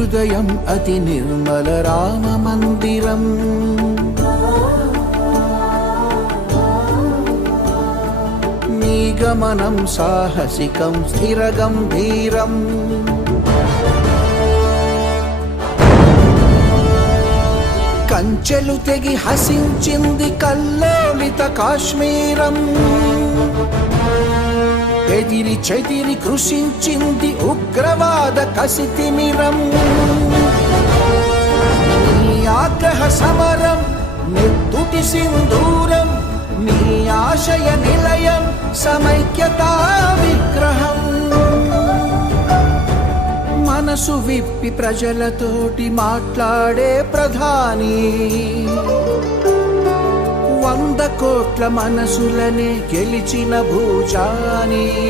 హృదయం అతి నిర్మల రామ మందిరం. నీ గమనం సాహసికం స్థిరగంభీరం కంచెలు తెగి హసించింది కల్లోలిత కాశ్మీరం. ఎదిరి చెదిరి కృషించింది ఉగ్రవాద కసితిమిరం సమరం నిత్తుటి సింధూరం నీ ఆశయ నిలయం సమైక్యతా విగ్రహం. మనసు విప్పి ప్రజలతోటి మాట్లాడే ప్రధాని. వంద కోట్ల మనసులనే గెలిచిన భూజాని.